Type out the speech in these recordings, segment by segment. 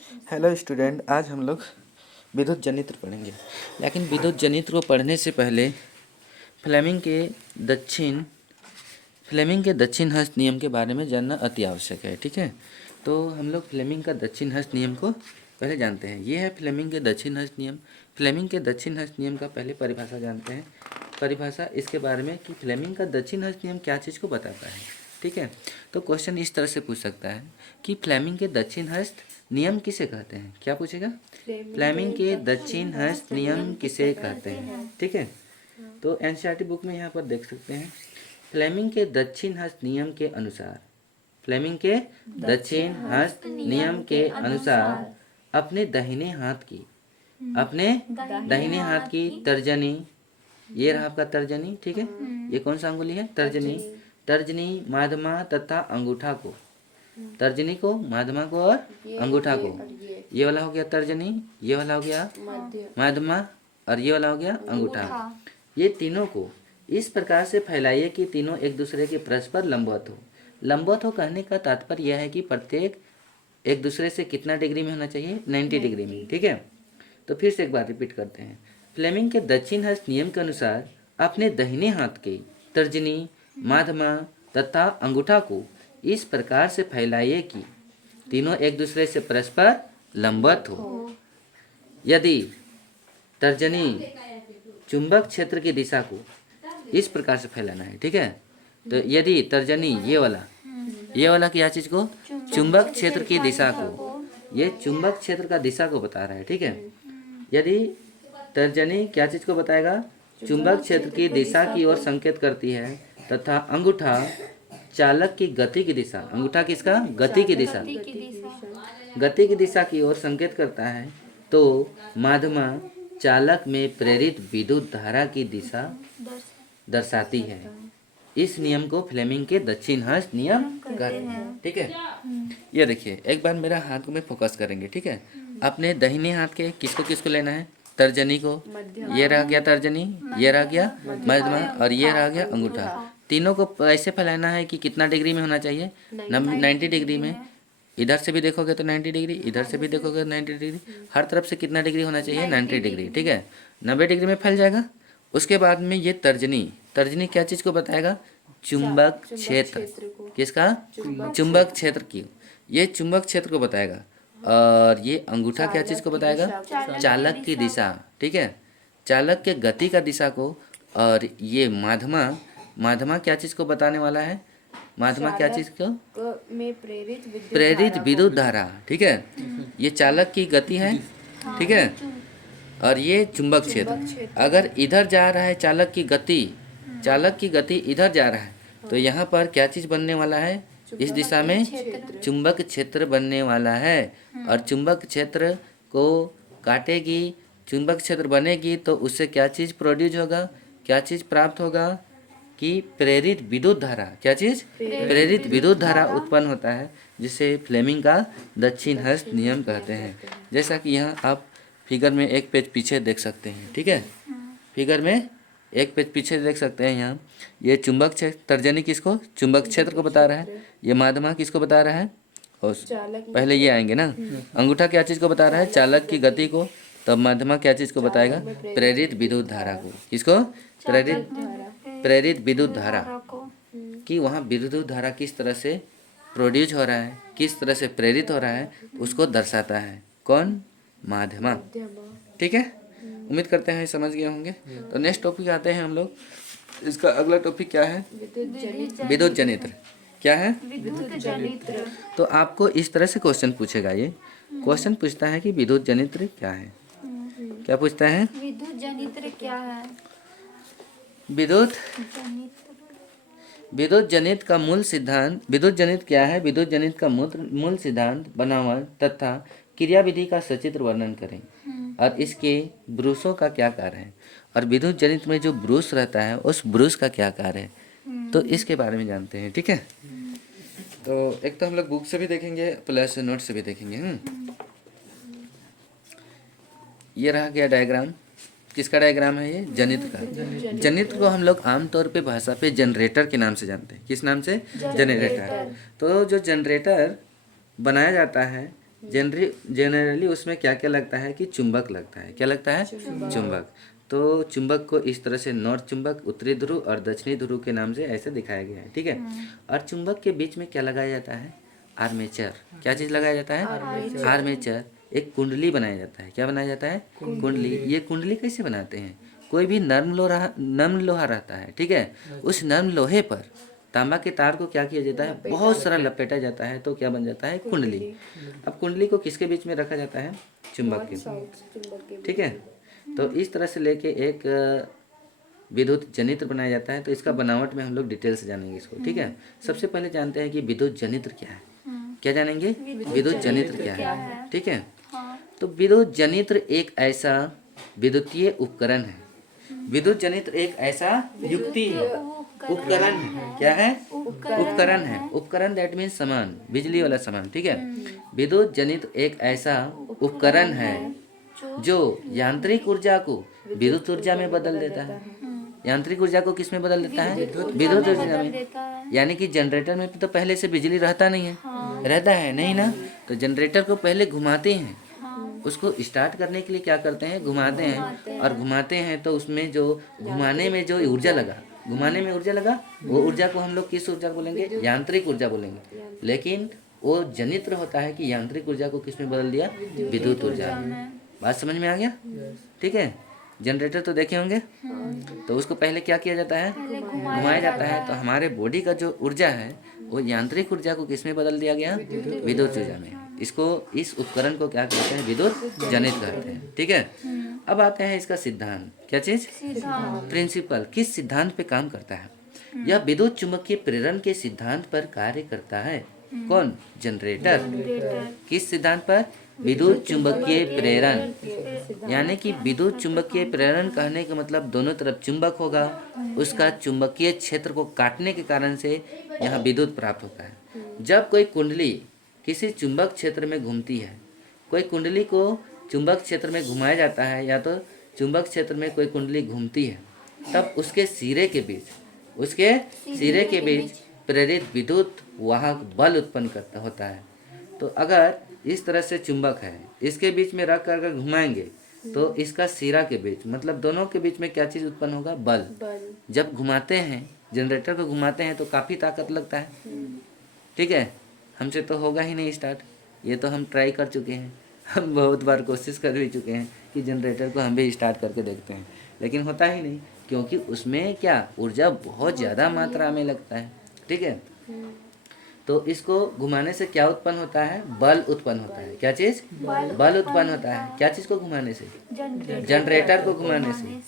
Hello student, आज हम लोग विद्युत जनित्र पढ़ेंगे। लेकिन विद्युत जनित्र को पढ़ने से पहले फ्लेमिंग के दक्षिण हस्त नियम के बारे में जानना अति आवश्यक है। ठीक है, तो हम लोग फ्लेमिंग का दक्षिण हस्त नियम को पहले जानते हैं। ये है फ्लेमिंग के दक्षिण हस्त नियम। फ्लेमिंग के दक्षिण हस्त नियम का पहले परिभाषा जानते हैं। परिभाषा इसके बारे में कि फ्लेमिंग का दक्षिण हस्त नियम क्या चीज़ को बताता है। ठीक है, तो क्वेश्चन इस तरह से पूछ सकता है कि फ्लेमिंग के दक्षिण हस्त नियम किसे कहते हैं। क्या पूछेगा? फ्लेमिंग के दक्षिण हस्त नियम किसे कहते हैं। ठीक है, तो एनसीईआरटी बुक में यहाँ पर देख सकते हैं, फ्लेमिंग के दक्षिण हस्त नियम के अनुसार, फ्लेमिंग के दक्षिण हस्त नियम के अनुसार अपने दाहिने हाथ की तर्जनी, ये रहा आपका तर्जनी। ठीक है, ये कौन सा अंगुली है? तर्जनी, माध्यमा तथा अंगूठा को, तर्जनी को, माध्यमा को और अंगूठा को, ये वाला हो गया तर्जनी, ये वाला हो गया माध्यमा और ये वाला हो गया अंगूठा। ये तीनों को इस प्रकार से फैलाइए कि तीनों एक दूसरे के परस्पर लंबवत हो। लंबवत हो कहने का तात्पर्य यह है कि प्रत्येक एक दूसरे से कितना डिग्री में होना चाहिए? 90 डिग्री में। ठीक है, तो फिर से एक बार रिपीट करते हैं। फ्लेमिंग के दक्षिण हस्त नियम के अनुसार अपने दाहिने हाथ के तर्जनी, माध्यमा तथा अंगूठा को इस प्रकार से फैलाइए कि तीनों एक दूसरे से परस्पर लंबवत हो। यदि तर्जनी चुंबक क्षेत्र की दिशा को इस प्रकार से फैलाना है। ठीक है, तो यदि तर्जनी ये वाला क्या चीज को? चुंबक क्षेत्र की दिशा को, ये चुंबक क्षेत्र का दिशा को बता रहा है। ठीक है, यदि तर्जनी क्या चीज को बताएगा? चुंबक क्षेत्र की दिशा की ओर संकेत करती है तथा अंगूठा चालक की गति की दिशा, अंगूठा किसका? गति की दिशा की ओर संकेत करता है, तो माध्यमा चालक में प्रेरित विद्युत धारा की दिशा दर्शाती है। इस नियम को फ्लेमिंग के दक्षिण हस्त नियम कहते हैं। ठीक है, ये देखिए, एक बार मेरा हाथ को मैं फोकस करेंगे। ठीक है, अपने दाहिने हाथ के किसको लेना है? तर्जनी को, ये रह गया तर्जनी, ये रह गया मध्यमा और ये रह गया अंगूठा। तीनों को ऐसे फैलाना है कि कितना डिग्री में होना चाहिए? 90 डिग्री में। इधर से भी देखोगे तो 90 डिग्री, इधर से भी देखोगे 90 डिग्री, हर तरफ से कितना डिग्री होना चाहिए? 90 डिग्री। ठीक है, 90 डिग्री में फैल जाएगा। उसके बाद में ये तर्जनी क्या चीज़ को बताएगा? चुंबक क्षेत्र। किसका? चुंबक क्षेत्र की, ये चुंबक क्षेत्र को बताएगा। और ये अंगूठा क्या चीज़ को बताएगा? चालक की दिशा। ठीक है, चालक के गति का दिशा को। और ये माध्यमा क्या चीज़ को बताने वाला है? माध्यमा क्या चीज़ को? में प्रेरित विद्युत धारा। ठीक है, ये चालक की गति है। ठीक है, और ये चुंबक क्षेत्र। अगर इधर जा रहा है चालक की गति इधर जा रहा है, तो यहाँ पर क्या चीज़ बनने वाला है? इस दिशा में चुंबक क्षेत्र बनने वाला है। और चुंबक क्षेत्र को काटेगी, चुंबक क्षेत्र बनेगी, तो उससे क्या चीज़ प्रोड्यूस होगा? क्या चीज़ प्राप्त होगा? कि प्रेरित विद्युत धारा। क्या चीज़? प्रेरित विद्युत धारा उत्पन्न होता है, जिसे फ्लेमिंग का दक्षिण हस्त नियम कहते हैं। जैसा कि यहाँ आप फिगर में एक पेज पीछे देख सकते हैं। ठीक है, फिगर में एक पेज पीछे देख सकते हैं। यहाँ ये चुंबक क्षेत्र, तर्जनी किसको? चुंबक क्षेत्र को बता रहा है। ये माध्यमा किसको बता रहा है? और पहले ये आएंगे ना। अंगूठा क्या चीज़ को बता रहा है? चालक की गति को। तब माध्यमा क्या चीज़ को बताएगा? प्रेरित विद्युत धारा को। किसको? प्रेरित विद्युत धारा कि वहाँ विद्युत धारा किस तरह से प्रोड्यूस हो रहा है, किस तरह से प्रेरित हो रहा है, उसको दर्शाता है। कौन? माध्यमा। ठीक है, उम्मीद करते हैं समझ गए होंगे। तो नेक्स्ट टॉपिक आते हैं हम लोग। इसका अगला टॉपिक क्या है? विद्युत जनित्र। क्या है? विद्युत जनित्र। तो आपको इस तरह से क्वेश्चन पूछेगा। ये क्वेश्चन पूछता है कि विद्युत जनित्र क्या है। क्या पूछता है? विद्युत जनित्र क्या है? विद्युत जनित्र का मूल सिद्धांत। विद्युत जनित्र क्या है? विद्युत जनित्र का मूल सिद्धांत, बनावट तथा क्रियाविधि का सचित्र वर्णन करें। और इसके ब्रूसों का क्या कार्य है, और विद्युत जनित्र में जो ब्रूस रहता है उस ब्रूस का क्या कार्य है, तो इसके बारे में जानते हैं। ठीक है, तो एक तो हम लोग बुक से भी देखेंगे प्लस नोट से भी देखेंगे। ये रहा गया डायग्राम। किसका डायग्राम है ये? जनित्र का। जनित्र को हम लोग आमतौर पे भाषा पे जनरेटर के नाम से जानते हैं। किस नाम से? जनरेटर। तो जो जनरेटर बनाया जाता है जनरली उसमें क्या क्या लगता है कि चुंबक लगता है। क्या लगता है? चुंबक। तो चुंबक को इस तरह से नॉर्थ चुंबक, उत्तरी ध्रुव और दक्षिणी ध्रुव के नाम से ऐसे दिखाया गया है, ठीक है। और चुंबक के बीच में क्या लगाया जाता है? आर्मेचर। क्या चीज़ लगाया जाता है? आर्मेचर। एक कुंडली बनाया जाता है। क्या बनाया जाता है? कुंडली। ये कुंडली कैसे बनाते हैं? कोई भी नर्म लोहा रहता है, ठीक है, उस नर्म लोहे पर तांबा के तार को क्या किया जाता है? बहुत सारा लपेटा जाता है, तो क्या बन जाता है? कुंडली। अब कुंडली को किसके बीच में रखा जाता है? चुंबक के, ठीक है। तो इस तरह से लेके एक विद्युत जनित्र बनाया जाता है। तो इसका बनावट में हम लोग डिटेल से जानेंगे इसको, ठीक है। सबसे पहले जानते हैं कि विद्युत जनित्र क्या है। क्या जानेंगे? विद्युत जनित्र क्या है, ठीक है। तो विद्युत जनित्र एक ऐसा विद्युतीय उपकरण है। विद्युत जनित्र एक ऐसा युक्ति उपकरण है। क्या है? उपकरण है। उपकरण दैट मीन्स सामान, बिजली वाला सामान, ठीक है। विद्युत जनित्र एक ऐसा उपकरण है जो यांत्रिक ऊर्जा को विद्युत ऊर्जा में बदल देता है। यांत्रिक ऊर्जा को किस में बदल देता है? विद्युत ऊर्जा में। यानी कि जनरेटर में तो पहले से बिजली रहता नहीं है, रहता है नहीं ना। तो जनरेटर को पहले घुमाते हैं, उसको स्टार्ट करने के लिए क्या करते हैं? घुमाते हैं। और घुमाते हैं तो उसमें जो घुमाने में जो ऊर्जा लगा, घुमाने में ऊर्जा लगा, वो ऊर्जा को हम लोग किस ऊर्जा बोलेंगे? यांत्रिक ऊर्जा बोलेंगे। लेकिन वो जनित्र होता है कि यांत्रिक ऊर्जा को किस में बदल दिया? विद्युत ऊर्जा में। बात समझ में आ गया? ठीक है। जनरेटर तो देखे होंगे। तो उसको पहले क्या किया जाता है? घुमाया जाता है। तो हमारे बॉडी का जो ऊर्जा है वो यांत्रिक ऊर्जा को किस में बदल दिया गया? विद्युत ऊर्जा में। इसको, इस उपकरण को क्या कहते हैं? विद्युत जनित्र कहते हैं, ठीक है। अब आते हैं इसका सिद्धांत। क्या चीज? प्रिंसिपल। किस सिद्धांत पे काम करता है? यह विद्युत चुंबकीय प्रेरण के सिद्धांत पर कार्य करता है। कौन? जनरेटर। किस सिद्धांत पर? विद्युत चुंबकीय प्रेरण। यानी कि विद्युत चुंबकीय प्रेरण कहने का मतलब दोनों तरफ चुंबक होगा, उसका चुंबकीय क्षेत्र को काटने के कारण से यहाँ विद्युत प्राप्त होता है। जब कोई कुंडली किसी चुंबक क्षेत्र में घूमती है, कोई कुंडली को चुंबक क्षेत्र में घुमाया जाता है या तो चुंबक क्षेत्र में कोई कुंडली घूमती है, तब उसके सिरे के बीच प्रेरित विद्युत वाहक बल उत्पन्न होता है। तो अगर इस तरह से चुंबक है, इसके बीच में रख कर घुमाएंगे तो इसका सिरा के बीच, मतलब दोनों के बीच में क्या चीज़ उत्पन्न होगा? बल। जब घुमाते हैं, जनरेटर को घुमाते हैं तो काफ़ी ताकत लगता है, ठीक है। हमसे तो होगा ही नहीं स्टार्ट, ये तो हम ट्राई कर चुके हैं, हम बहुत बार कोशिश कर भी चुके हैं कि जनरेटर को हम भी स्टार्ट करके देखते हैं, लेकिन होता ही नहीं, क्योंकि उसमें क्या ऊर्जा बहुत ज़्यादा मात्रा में लगता है, ठीक है। तो इसको घुमाने से क्या उत्पन्न होता है? बल उत्पन्न होता है। क्या चीज़? बल उत्पन्न होता है। क्या चीज़ को घुमाने से? जनरेटर को घुमाने से।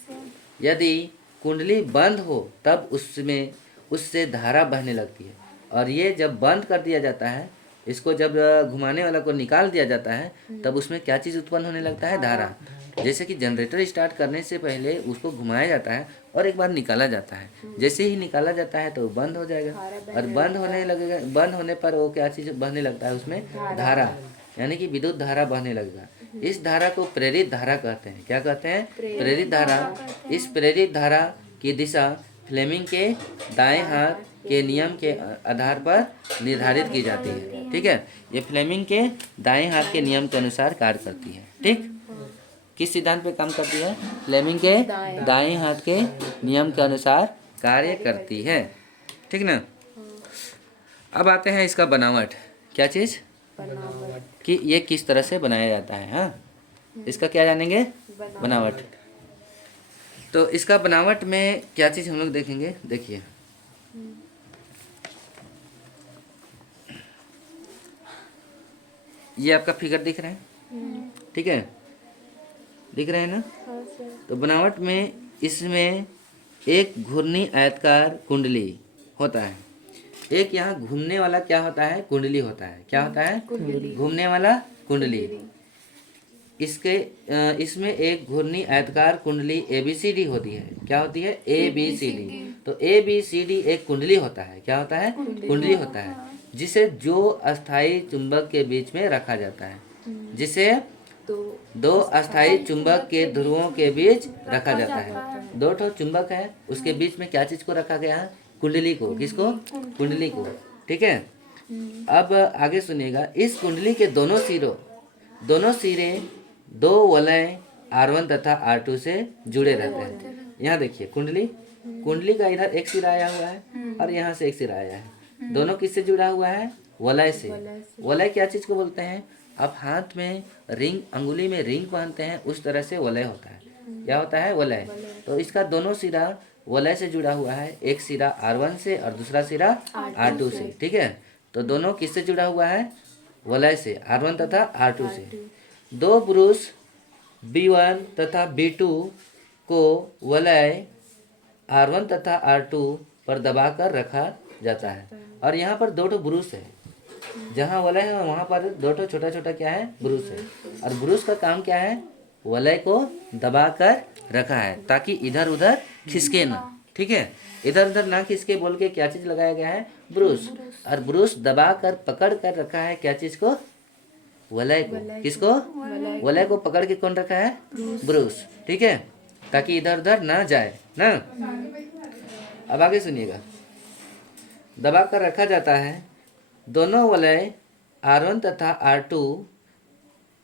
यदि कुंडली बंद हो तब उससे धारा बहने लगती है, और ये जब बंद कर दिया जाता है, इसको जब घुमाने वाला को निकाल दिया जाता है, तब उसमें क्या चीज़ उत्पन्न होने लगता है? धारा। जैसे कि जनरेटर स्टार्ट करने से पहले उसको घुमाया जाता है और एक बार निकाला जाता है, जैसे ही निकाला जाता है तो बंद हो जाएगा, और बंद होने लगेगा। बंद होने पर वो क्या चीज़ बहने लगता है? उसमें धारा, यानी कि विद्युत धारा बहने लगेगा। इस धारा को प्रेरित धारा कहते हैं। क्या कहते हैं? प्रेरित धारा। इस प्रेरित धारा की दिशा फ्लेमिंग के दाएं हाथ के नियम के आधार पर निर्धारित की जाती है, ठीक है। ये फ्लेमिंग के दाएं हाथ के नियम के अनुसार कार्य करती है, ठीक। किस सिद्धांत पे काम करती है? फ्लेमिंग के दाएं हाथ के नियम के अनुसार कार्य करती है, ठीक ना। अब आते हैं इसका बनावट। क्या चीज़? कि ये किस तरह से बनाया जाता है। हाँ, इसका क्या जानेंगे? बनावट। तो इसका बनावट में क्या चीज़ हम लोग देखेंगे? देखिए, ये आपका फिगर दिख रहा है, ठीक है, दिख रहे हैं ना। तो बनावट में इसमें एक घूर्णी आयताकार कुंडली होता है, एक यहाँ घूमने वाला क्या होता है? कुंडली होता है। क्या होता है? घूमने वाला कुंडली। इसमें एक घूर्णी आयताकार कुंडली ABCD होती है। क्या होती है? ABCD। तो ABCD एक कुंडली होता है। क्या होता है? कुंडली होता है, जिसे जो अस्थायी चुंबक के बीच में रखा जाता है, जिसे दो अस्थायी चुंबक के ध्रुवों के बीच रखा जाता है। दो ठो चुंबक है, उसके बीच में क्या चीज को रखा गया है? कुंडली को। किसको? कुंडली को, ठीक है। अब आगे सुनिएगा, इस कुंडली के दोनों सिरे दो वलय R1 तथा R2 से जुड़े रहते हैं। यहाँ देखिए कुंडली का इधर एक सिरा आया हुआ है और यहाँ से एक सिरा आया है। दोनों किससे जुड़ा हुआ है? वलय से। वलय क्या चीज को बोलते हैं? आप हाथ में रिंग, अंगुली में रिंग पहनते हैं, उस तरह से वलय होता है। क्या होता है? वलय। तो इसका दोनों सिरा वलय से जुड़ा हुआ है, एक सिरा R1 से और दूसरा सिरा R2 से। ठीक है, तो दोनों किससे जुड़ा हुआ है? वलय से, R1 तथा R2 से। दो ब्रूस B1 तथा B2 को वलय R1 तथा R2 पर दबाकर रखा जाता है। और यहाँ पर दो ब्रूस है, जहाँ वलय है वहाँ पर दो छोटा छोटा क्या है? ब्रूस है। और ब्रूस का काम क्या है? वलय को दबाकर रखा है ताकि इधर उधर खिसके ना। ठीक है, इधर उधर ना खिसके बोल के क्या चीज लगाया गया है? ब्रूस। और ब्रूस दबाकर पकड़ कर रखा है क्या चीज को? वलय को। किसको? वलय को पकड़ के कौन रखा है? ब्रूस। ठीक है, ताकि इधर उधर ना जाए ना। अब आगे सुनिएगा, दबाकर रखा जाता है। दोनों वलय R1 तथा R2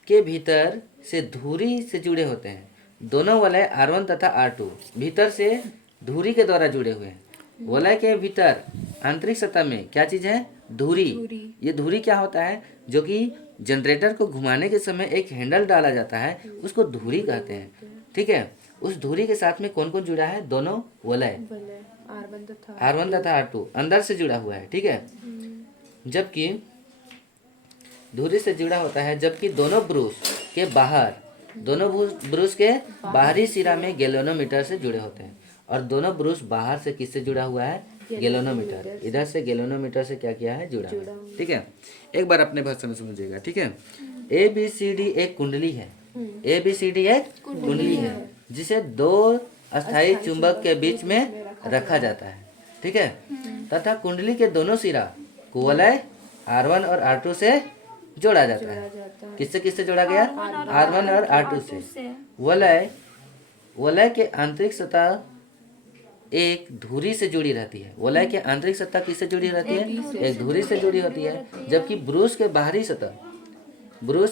के भीतर से धुरी से जुड़े होते हैं। दोनों वलय R1 तथा R2 भीतर से धुरी के द्वारा जुड़े हुए हैं। वलय के भीतर आंतरिक सतह में क्या चीज है? धुरी। ये धुरी क्या होता है? जो कि जनरेटर को घुमाने के समय एक हैंडल डाला जाता है, उसको धुरी कहते हैं। ठीक है, उस धुरी के साथ में कौन कौन जुड़ा है? दोनों वलय R1 तथा R2 अंदर से जुड़ा हुआ है। ठीक है, जबकि धुरी से जुड़ा होता है, जबकि दोनों ब्रूस के बाहरी सिरा में गैल्वेनोमीटर से जुड़े होते हैं। और दोनों ब्रूस बाहर से किससे जुड़ा हुआ है? गैल्वेनोमीटर। इधर से गैल्वेनोमीटर से क्या किया है? जुड़ा है। ठीक है, एक बार अपने भाषा में समझिएगा। ठीक है, ABCD एक कुंडली है। ABCD एक कुंडली है जिसे दो अस्थायी चुंबक के बीच में रखा जाता है। ठीक है, तथा कुंडली के दोनों सिरा को वलय R1 और R2 से जोड़ा जाता है। किससे किससे जोड़ा गया? R1 और R2 से। वलय के आंतरिक सतह एक धुरी से जुड़ी रहती है। वलय के आंतरिक सतह किससे जुड़ी रहती है? एक धुरी से जुड़ी होती है। जबकि ब्रूस के बाहरी सतह वलय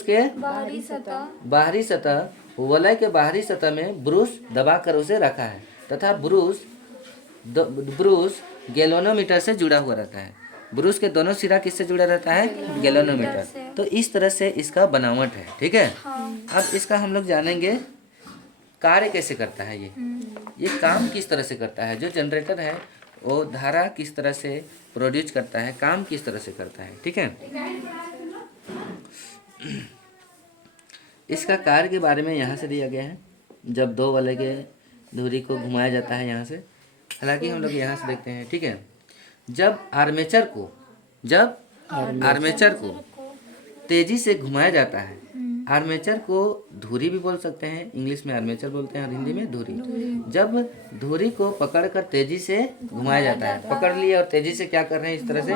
के बाहरी सतह में ब्रूस दबाकर उसे रखा है तथा ब्रूस गैल्वेनोमीटर से जुड़ा हुआ रहता है। ब्रूस के दोनों सिरा किससे जुड़ा रहता है? गैल्वेनोमीटर। तो इस तरह से इसका बनावट है। ठीक है, अब इसका हम लोग जानेंगे कार्य कैसे करता है। ये काम किस तरह से करता है। जो जनरेटर है वो धारा किस तरह से प्रोड्यूस करता है, काम किस तरह से करता है। ठीक है, इसका कार्य के बारे में यहाँ से दिया गया है। जब दो वलय के धुरी को घुमाया जाता है यहाँ से, हालांकि हम लोग यहाँ से देखते हैं। ठीक है, जब आर्मेचर को तेजी से घुमाया जाता है, आर्मेचर को धुरी भी बोल सकते हैं, इंग्लिश में आर्मेचर बोलते हैं और हिंदी में धुरी। जब धुरी को पकड़कर तेजी से घुमाया जाता है, पकड़ लिए और तेजी से क्या कर रहे हैं? इस तरह से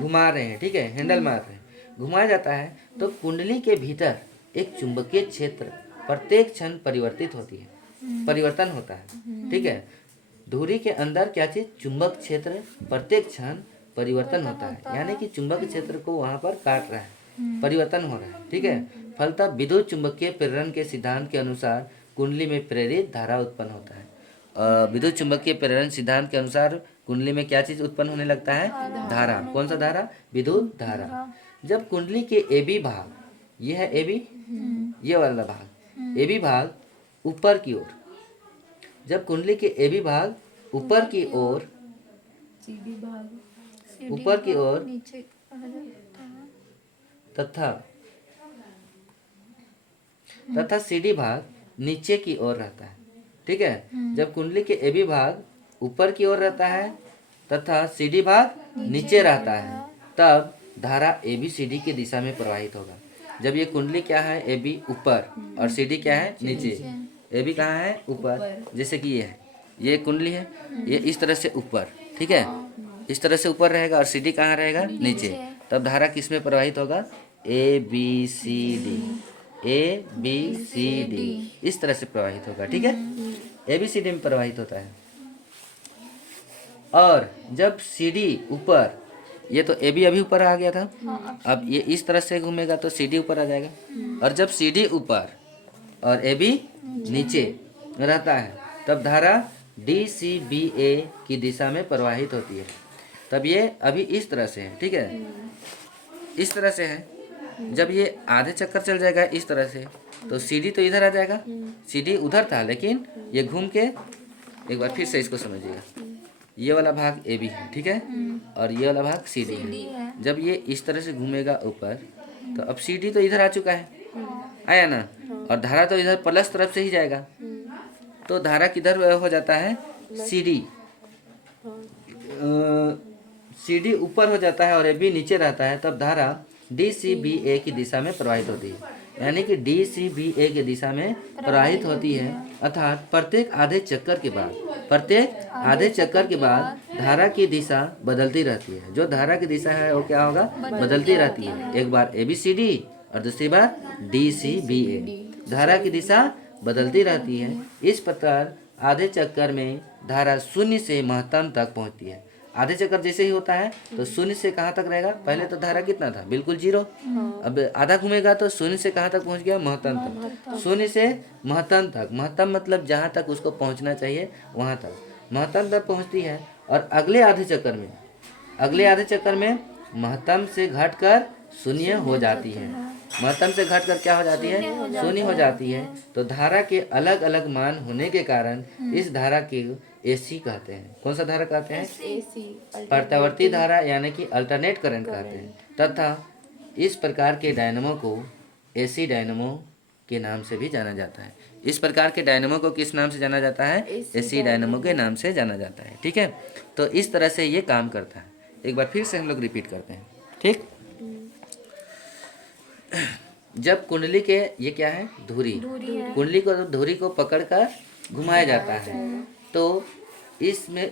घुमा रहे हैं। ठीक है, हैंडल मार रहे हैं, घुमाया जाता है, तो कुंडली के भीतर एक चुंबकीय क्षेत्र प्रत्येक क्षण परिवर्तन होता है। ठीक है, धुरी के अंदर क्या चीज? चुंबक क्षेत्र प्रत्येक क्षण परिवर्तन होता है, यानी कि चुंबक क्षेत्र को वहां पर काट रहा है, परिवर्तन हो रहा है। ठीक है, फलतः विद्युत चुंबकीय प्रेरण के सिद्धांत के अनुसार कुंडली में प्रेरित धारा उत्पन्न होता है। विद्युत चुंबकीय प्रेरण सिद्धांत के अनुसार कुंडली में क्या चीज उत्पन्न होने लगता है? धारा। कौन सा धारा? विद्युत धारा। जब कुंडली के AB भाग, ये है AB, ये वाला भाग AB भाग ऊपर की ओर, जब कुंडली के AB भाग ऊपर की ओर तथा CD भाग नीचे की ओर रहता है। ठीक है, जब कुंडली के AB भाग ऊपर की ओर रहता है तथा CD भाग नीचे रहता है, तब धारा ABCD की दिशा में प्रवाहित होगा। जब ये कुंडली क्या है? AB ऊपर और CD क्या है? नीचे। AB कहाँ है? ऊपर। जैसे कि ये कुंडली है, ये इस तरह से ऊपर। ठीक है, इस तरह से ऊपर रहेगा और CD कहाँ रहेगा? नीचे। तब धारा किस में प्रवाहित होगा? ABCD इस तरह से प्रवाहित होगा। ठीक है, ABCD में प्रवाहित होता है। और जब CD ऊपर ये तो ए बी अभी ऊपर आ गया था। अब ये इस तरह से घूमेगा तो सी डी ऊपर आ जाएगा, और जब सी डी ऊपर और ए बी नीचे रहता है तब धारा डी सी बी ए की दिशा में प्रवाहित होती है। तब ये अभी इस तरह से है, ठीक है, इस तरह से है। जब ये आधे चक्कर चल जाएगा इस तरह से तो सी डी तो इधर आ जाएगा, सी डी उधर था लेकिन ये घूम के, एक बार फिर से इसको समझिएगा, ये वाला भाग ए बी है, ठीक है, और ये वाला भाग सी डी है। जब ये इस तरह से घूमेगा ऊपर तो अब सी डी तो इधर आ चुका है, आया ना, और धारा तो इधर प्लस तरफ से ही जाएगा, तो धारा किधर हो जाता है, सी डी, सी डी ऊपर हो जाता है और ए बी नीचे रहता है। तब धारा डी सी बी ए की दिशा में प्रवाहित होती है, यानी कि डी सी बी ए की दिशा में प्रवाहित होती है, अर्थात प्रत्येक आधे चक्कर के बाद, प्रत्येक आधे चक्कर के बाद धारा की दिशा बदलती रहती है। जो धारा की दिशा है वो क्या होगा, बदलती रहती है। एक बार ए बी सी डी और दूसरी बार डी सी बी ए, धारा की दिशा बदलती रहती है। इस प्रकार आधे चक्कर में धारा शून्य से महत्तम तक पहुंचती है। आधे चक्कर जैसे ही होता है तो शून्य से कहाँ तक रहेगा, पहले तो धारा कितना था, बिल्कुल जीरो, अब आधा घूमेगा तो शून्य से कहाँ तक पहुंच गया, महत्तम तक, शून्य से महत्तम तक, महत्तम मतलब जहाँ तक उसको पहुंचना चाहिए वहाँ तक, महत्तम तक पहुंचती है। और अगले आधे चक्कर में महत्तम से घटकर शून्य हो जाती है, महत्तम से घटकर क्या हो जाती है, शून्य हो जाती है। तो धारा के अलग अलग मान होने के कारण इस धारा के एसी कहते हैं। कौन सा धारा कहते हैं, एसी, प्रत्यावर्ती धारा यानी कि अल्टरनेट करंट कहते हैं। तथा इस प्रकार के डायनमो को एसी डायनमो के नाम से भी जाना जाता है। इस प्रकार के डायनमो को किस नाम से जाना जाता है, एसी डायनमो के नाम से जाना जाता है, ठीक है। तो इस तरह से ये काम करता है। एक बार फिर से हम लोग रिपीट करते हैं, ठीक। जब कुंडली के, ये क्या है, धुरी, धुरी को पकड़कर घुमाया जाता है, तो इसमें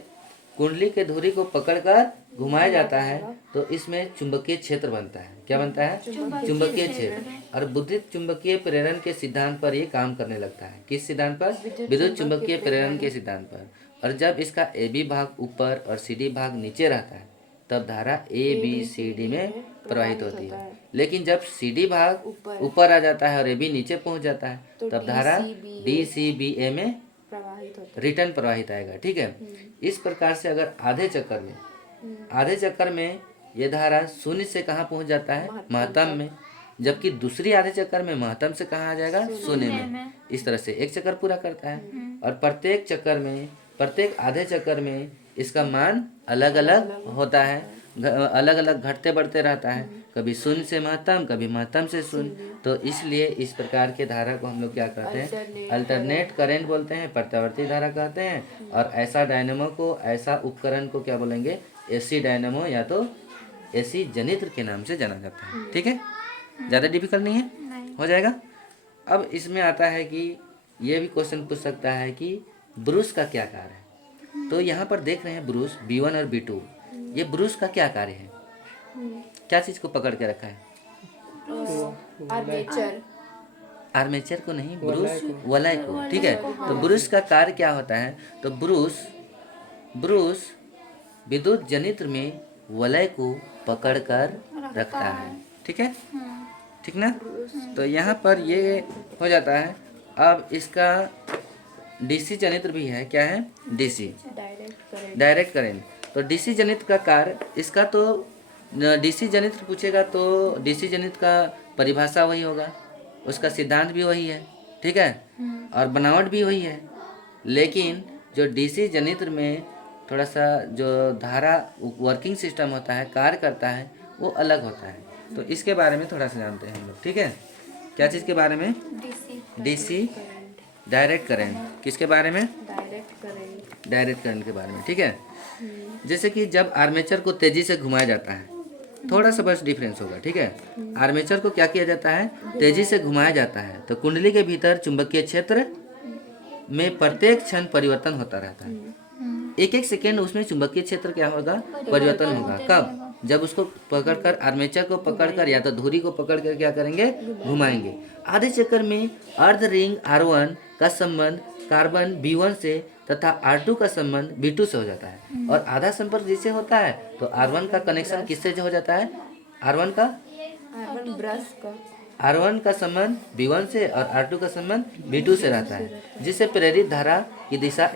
कुंडली के धुरी को पकड़कर घुमाया जाता है तो इसमें चुंबकीय क्षेत्र बनता है। क्या बनता है, चुंबकीय क्षेत्र। और विद्युत चुंबकीय प्रेरण के सिद्धांत पर ये काम करने लगता है। किस सिद्धांत पर, विद्युत चुंबकीय प्रेरण के सिद्धांत पर। और जब इसका ए बी भाग ऊपर और सी डी भाग नीचे रहता है तब धारा ए बी सी डी में प्रवाहित होती है। लेकिन जब सी डी भाग ऊपर आ जाता है और ए बी नीचे पहुंच जाता है तब धारा डी सी बी ए में रिटर्न प्रवाहित आएगा, ठीक है। इस प्रकार से अगर आधे चक्कर में ये धारा शून्य से कहाँ पहुंच जाता है, महत्तम में, जबकि दूसरी आधे चक्कर में महत्तम से कहाँ आ जाएगा, शून्य में। इस तरह से एक चक्कर पूरा करता है। और प्रत्येक आधे चक्कर में इसका मान अलग अलग होता है, अलग अलग घटते बढ़ते रहता है, कभी शून्य से महत्तम, कभी महत्तम से शून्य। तो इसलिए इस प्रकार के धारा को हम लोग क्या कहते हैं, अल्टरनेट करंट बोलते हैं, प्रत्यावर्ती धारा कहते हैं। और ऐसा डायनेमो को, ऐसा उपकरण को क्या बोलेंगे, एसी डायनेमो या तो एसी जनित्र के नाम से जाना जाता है, ठीक है। ज़्यादा डिफिकल्ट नहीं है, हो जाएगा। अब इसमें आता है कि ये भी क्वेश्चन पूछ सकता है कि ब्रूस का क्या कार्य है। तो यहाँ पर देख रहे हैं ब्रूस B1 और B2, ये ब्रूस का क्या कार्य है, क्या चीज़ को पकड़ के रखा है, आर्मेचर को नहीं, ब्रूस वलय को, ठीक है। तो ब्रूस का कार्य क्या होता है, तो ब्रूस विद्युत जनित्र में वलय को पकड़कर रखता है, ठीक है, ठीक ना। तो यहाँ पर ये हो जाता है। अब इसका डीसी जनित्र भी है, क्या है, डीसी, डायरेक्ट करंट। तो डीसी जनित्र का कार्य, इसका तो डीसी जनित्र पूछेगा तो डीसी जनित्र का परिभाषा वही होगा, उसका सिद्धांत भी वही है, ठीक है, और बनावट भी वही है। लेकिन जो डीसी जनित्र में थोड़ा सा जो धारा वर्किंग सिस्टम होता है, कार्य करता है, वो अलग होता है। तो इसके बारे में थोड़ा सा जानते हैं हम लोग, ठीक है। क्या चीज़ के बारे में, डीसी डायरेक्ट करंट, किसके बारे में, डायरेक्ट करंट के बारे में, ठीक है। जैसे कि जब आर्मेचर को तेजी से घुमाया जाता है, थोड़ा सा बस डिफरेंस होगा, ठीक है। आर्मेचर को क्या किया जाता है, तेजी से घुमाया जाता है, तो कुंडली के भीतर चुंबकीय क्षेत्र में प्रत्येक क्षण परिवर्तन होता रहता है। एक एक सेकेंड उसमें चुंबकीय क्षेत्र क्या होगा, परिवर्तन होगा। कब, जब उसको पकड़कर, आर्मेचर को पकड़कर या तो धुरी को पकड़कर क्या करेंगे, घुमाएंगे। आधे चक्कर में अर्ध रिंग R1 का संबंध कार्बन B1 से तथा R2 का संबंध B2 से हो जाता है। और आधा संपर्क जिससे होता है तो R1 का कनेक्शन किससे हो जाता है? R1 का ब्रश का R1 का संबंध B1 से और R2 का संबंध B2 से रहता है, जिससे प्रेरित धारा की दिशा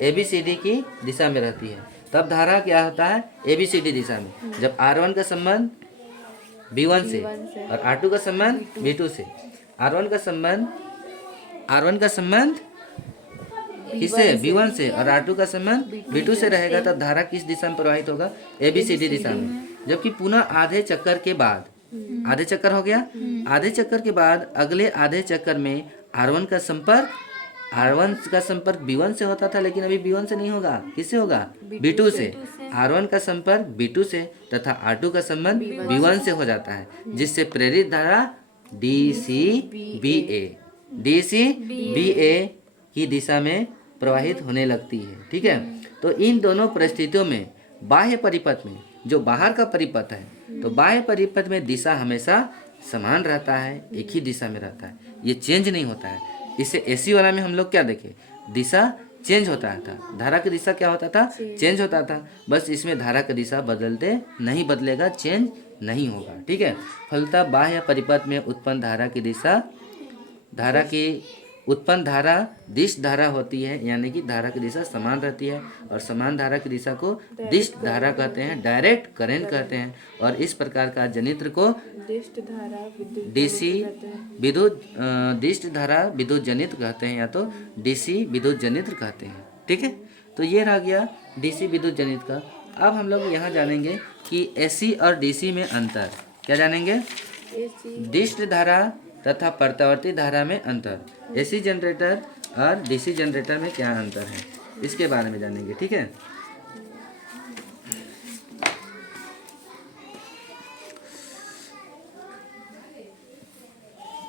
ABCD की दिशा में रहती है। तब धारा क्या होता है? ABCD दिशा में। जब R1 का संबंध B1 से और R2 का संबंध B2 से, R1 का संबंध किससे? B1 से और R2 का संबंध B2 से रहेगा, तब धारा किस दिशा में प्रवाहित होगा? ABCD दिशा में। जबकि पुनः आधे चक्कर के बाद, आधे चक्कर हो गया, आधे चक्कर के बाद अगले आधे चक्कर में R1 का संपर्क B1 से होता था, लेकिन अभी B1 से नहीं होगा, किससे होगा? B2 से। R1 का संपर्क B2 से तथा R2 का संबंध B1 से हो जाता है, जिससे प्रेरित धारा DCBA की दिशा में प्रवाहित होने लगती है। ठीक है, तो इन दोनों परिस्थितियों में बाह्य परिपथ में, जो बाहर का परिपथ है, तो बाह्य परिपथ में दिशा हमेशा समान रहता है, एक ही दिशा में रहता है, ये चेंज नहीं होता है। इससे एसी वाला में हम लोग क्या देखे? दिशा चेंज होता था, धारा की दिशा क्या होता था? चेंज होता था। बस इसमें धारा की दिशा बदलते नहीं, बदलेगा, चेंज नहीं होगा। ठीक है, फलतः बाह्य परिपथ में उत्पन्न धारा की दिशा, उत्पन्न धारा दिश धारा होती है, यानी कि धारा की दिशा समान रहती है, और समान धारा की दिशा को दिश धारा कहते हैं, डायरेक्ट करंट कहते हैं। और इस प्रकार का जनित्र को दिष्ट धारा विद्युत जनित्र कहते हैं, या तो DC विद्युत जनित्र कहते हैं। ठीक है, तो ये रह गया DC विद्युत जनित्र का। अब हम लोग यहाँ जानेंगे कि AC और DC में अंतर। क्या जानेंगे? दिष्ट धारा तथा प्रत्यावर्ती धारा में अंतर। AC जनरेटर और DC जनरेटर में क्या अंतर है, इसके बारे में जानेंगे। ठीक है,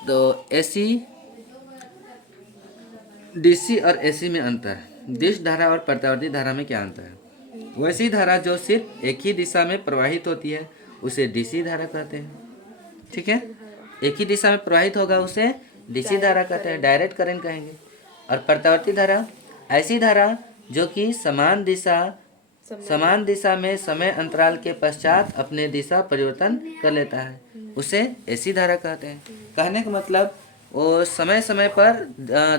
तो DC और AC में अंतर। दिश धारा और प्रत्यावर्ती धारा में क्या अंतर है? वैसी धारा जो सिर्फ एक ही दिशा में प्रवाहित होती है उसे DC धारा कहते हैं। ठीक है, एक ही दिशा में प्रवाहित होगा उसे DC धारा कहते हैं, डायरेक्ट करंट कहेंगे। और प्रत्यावर्ती धारा ऐसी धारा जो कि समान दिशा में समय अंतराल के पश्चात अपने दिशा परिवर्तन कर लेता है, उसे AC धारा कहते हैं। कहने का मतलब वो समय समय पर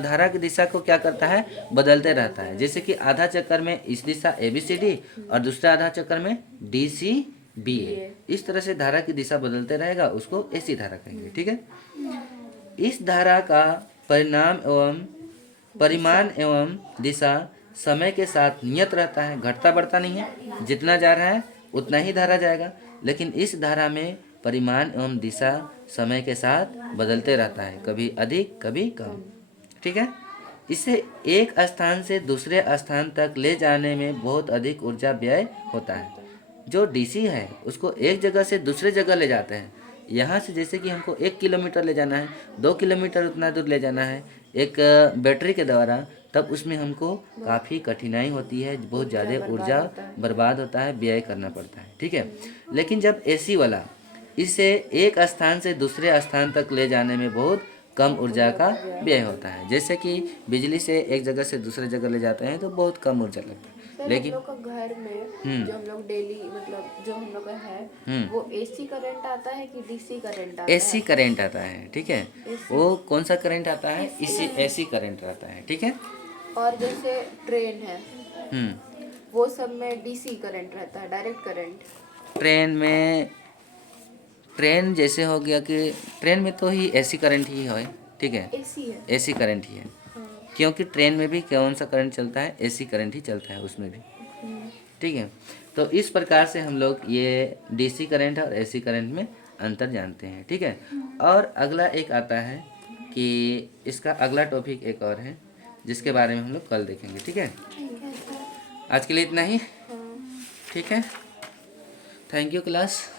धारा की दिशा को क्या करता है? बदलते रहता है। जैसे कि आधा चक्कर में इस दिशा ABCD और दूसरा आधा चक्कर में DCBA, इस तरह से धारा की दिशा बदलते रहेगा, उसको AC धारा कहेंगे। ठीक है, इस धारा का परिमाण एवं दिशा समय के साथ नियत रहता है, घटता बढ़ता नहीं है। जितना जा रहा है उतना ही धारा जाएगा, लेकिन इस धारा में परिमाण एवं दिशा समय के साथ बदलते रहता है, कभी अधिक कभी कम। ठीक है, इसे एक स्थान से दूसरे स्थान तक ले जाने में बहुत अधिक ऊर्जा व्यय होता है। जो DC है उसको एक जगह से दूसरे जगह ले जाते हैं। यहाँ से जैसे कि हमको 1 किलोमीटर ले जाना है, 2 किलोमीटर उतना दूर ले जाना है एक बैटरी के द्वारा, तब उसमें हमको काफ़ी कठिनाई होती है, बहुत ज़्यादा ऊर्जा बर्बाद होता है, व्यय करना पड़ता है। ठीक है, लेकिन जब AC वाला इसे एक स्थान से दूसरे स्थान तक ले जाने में बहुत कम ऊर्जा का व्यय होता है। जैसे कि बिजली से एक जगह से दूसरे जगह ले जाते हैं तो बहुत कम ऊर्जा लगता है। लेकिन हम लोग का घर में जो हम लोग डेली मतलब जो हम लोग का है वो AC करंट आता है कि DC करंट आता है? AC करंट आता है। ठीक है, वो कौन सा करंट आता है? इसी AC करंट आता है। ठीक है, और जैसे ट्रेन है वो सब में DC करंट रहता है, डायरेक्ट करंट। ट्रेन जैसे हो गया कि ट्रेन में तो ही AC करंट ही है। ठीक है, AC करंट ही है, क्योंकि ट्रेन में भी कौन सा करंट चलता है? AC करंट ही चलता है उसमें भी। ठीक है, तो इस प्रकार से हम लोग ये DC करंट और AC करंट में अंतर जानते हैं। ठीक है, और अगला एक आता है कि इसका अगला टॉपिक एक और है जिसके बारे में हम लोग कल देखेंगे। ठीक है, आज के लिए इतना ही। ठीक है, थैंक यू क्लास।